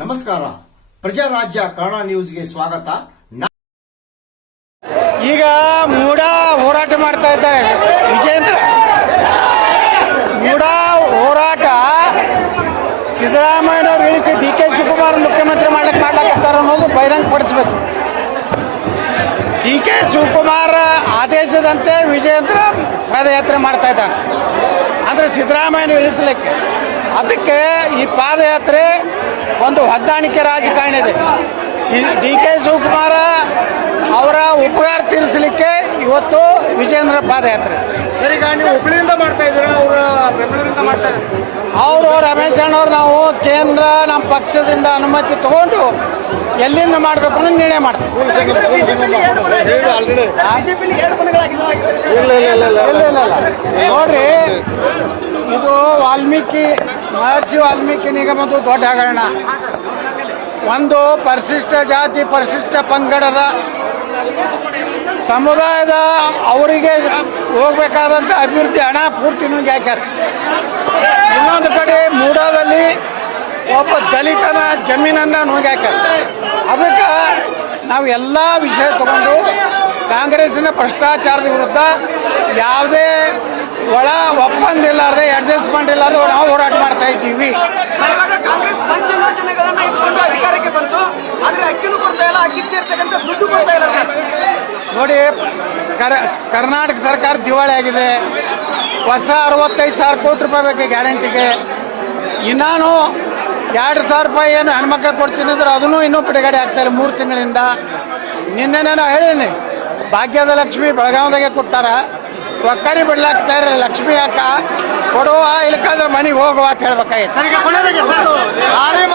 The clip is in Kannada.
ನಮಸ್ಕಾರ. ಪ್ರಜಾರಾಜ್ಯ ಕನ್ನಡ ನ್ಯೂಸ್ಗೆ ಸ್ವಾಗತ. ಈಗ ಮೂಡ ಹೋರಾಟ ಮಾಡ್ತಾ ಇದ್ದಾರೆ. ವಿಜೇಂದ್ರ ಮೂಡ ಹೋರಾಟ ಸಿದ್ದರಾಮಯ್ಯನವ್ರು ಇಳಿಸಿ ಡಿ ಕೆ ಶಿವಕುಮಾರ್ ಮುಖ್ಯಮಂತ್ರಿ ಮಾಡಕ್ಕೆ ಮಾಡ್ಲಾಕತ್ತಾರ ಅನ್ನೋದು ಬಹಿರಂಗ ಪಡಿಸ್ಬೇಕು. ಡಿ ಕೆ ಶಿವಕುಮಾರ್ ಆದೇಶದಂತೆ ವಿಜಯೇಂದ್ರ ಪಾದಯಾತ್ರೆ ಮಾಡ್ತಾ ಇದ್ದಾನೆ. ಅಂದರೆ ಸಿದ್ದರಾಮಯ್ಯನ ಇಳಿಸ್ಲಿಕ್ಕೆ. ಅದಕ್ಕೆ ಈ ಪಾದಯಾತ್ರೆ ಒಂದು ಹೊಂದಾಣಿಕೆ ರಾಜಕಾರಣಿ ಇದೆ. ಸಿ ಡಿ ಕೆ ಶಿವಕುಮಾರ ಅವರ ಉಪಕಾರ ತೀರಿಸಲಿಕ್ಕೆ ಇವತ್ತು ವಿಜೇಂದ್ರ ಪಾದಯಾತ್ರೆ. ನೀವು ಹುಬ್ಳಿಯಿಂದ ಮಾಡ್ತಾ ಇದ್ದೀರಾ? ಅವರ ಬೆಂಗಳೂರಿಂದ ಮಾಡ್ತಾ ಇದ್ದಾರೆ. ಅವರು ರಮೇಶ್ ಅಣ್ಣವ್ರು ನಾವು ಕೇಂದ್ರ ನಮ್ಮ ಪಕ್ಷದಿಂದ ಅನುಮತಿ ತಗೊಂಡು ಎಲ್ಲಿಂದ ಮಾಡಬೇಕು ಅನ್ನೋ ನಿರ್ಣಯ ಮಾಡ್ತೀವಿ. ಇಲ್ಲ ಇಲ್ಲ ಇಲ್ಲ ಇಲ್ಲ ಇಲ್ಲ ಇಲ್ಲ ಇಲ್ಲ. ನೋಡ್ರಿ ಇದು ವಾಲ್ಮೀಕಿ ಮಹರ್ಷಿ ವಾಲ್ಮೀಕಿ ನಿಗಮದ್ದು ದೊಡ್ಡ ಹಗರಣ. ಒಂದು ಪರಿಶಿಷ್ಟ ಜಾತಿ, ಪರಿಶಿಷ್ಟ ಪಂಗಡದ ಸಮುದಾಯದ ಅವರಿಗೆ ಹೋಗ್ಬೇಕಾದಂಥ ಅಭಿವೃದ್ಧಿ ಹಣ ಪೂರ್ತಿ ನುಂಗಿ ಹಾಕ್ಯಾರ. ಇನ್ನೊಂದು ಕಡೆ ಮೂಡಾದಲ್ಲಿ ಒಬ್ಬ ದಲಿತನ ಜಮೀನನ್ನು ಹಾಕ್ಯಾರ. ಅದಕ್ಕೆ ನಾವು ಎಲ್ಲ ವಿಷಯ ತಗೊಂಡು ಕಾಂಗ್ರೆಸ್ಸಿನ ಭ್ರಷ್ಟಾಚಾರದ ವಿರುದ್ಧ ಯಾವುದೇ ಇಲ್ಲಾರ್ದೆ ನಾವು ಹೋರಾಟ ಮಾಡ್ತಾ ಇದ್ದೀವಿ. ಕಾಂಗ್ರೆಸ್ ಪಂಚಯೋಜನೆಗಳನ್ನ ಇಟ್ಕೊಂಡು ಅಧಿಕಾರಕ್ಕೆ ಬಂತು ಆದ್ರೆ ಅಕ್ಕಿನೂ ಕೊಡ್ತಾ ಇಲ್ಲ ಅಕ್ಕಿಗೆ ಸೇರ್ತಕ್ಕಂಥ ದುಡ್ಡು ಕೊಡ್ತಾ ಇಲ್ಲ ಸರ್. ನೋಡಿ ಕರ್ನಾಟಕ ಸರ್ಕಾರ ದಿವಾಳಿ ಆಗಿದೆ. ಹೊಸ ಅರವತ್ತೈದು ಸಾವಿರ ಕೋಟಿ ರೂಪಾಯಿ ಬೇಕು ಗ್ಯಾರಂಟಿಗೆ. ಇನ್ನಾನು ಎರಡು ಸಾವಿರ ರೂಪಾಯಿ ಏನು ಹೆಣ್ಮಕ್ಳು ಕೊಡ್ತೀನಿ ಅಂದ್ರೆ ಅದನ್ನು ಇನ್ನೂ ಬಿಡುಗಡೆ ಆಗ್ತಾ ಇಲ್ಲ ಮೂರು ತಿಂಗಳಿಂದ. ನಿನ್ನೆ ನಾನು ಹೇಳೀನಿ ಭಾಗ್ಯದ ಲಕ್ಷ್ಮಿ ಬೆಳಗಾವಿದಾಗೆ ಕೊಟ್ಟಾರ. ಒಕ್ಕರಿ ಬಿಡ್ಲಾಕ್ತಾ ಇರಲಿಲ್ಲ ಲಕ್ಷ್ಮಿ ಅಕ್ಕ. ಕೊಡುವ ಇಲ್ಕಂದ್ರೆ ಮನೆಗೆ ಹೋಗುವ ಅಂತ ಹೇಳ್ಬೇಕಾಗಿತ್ತು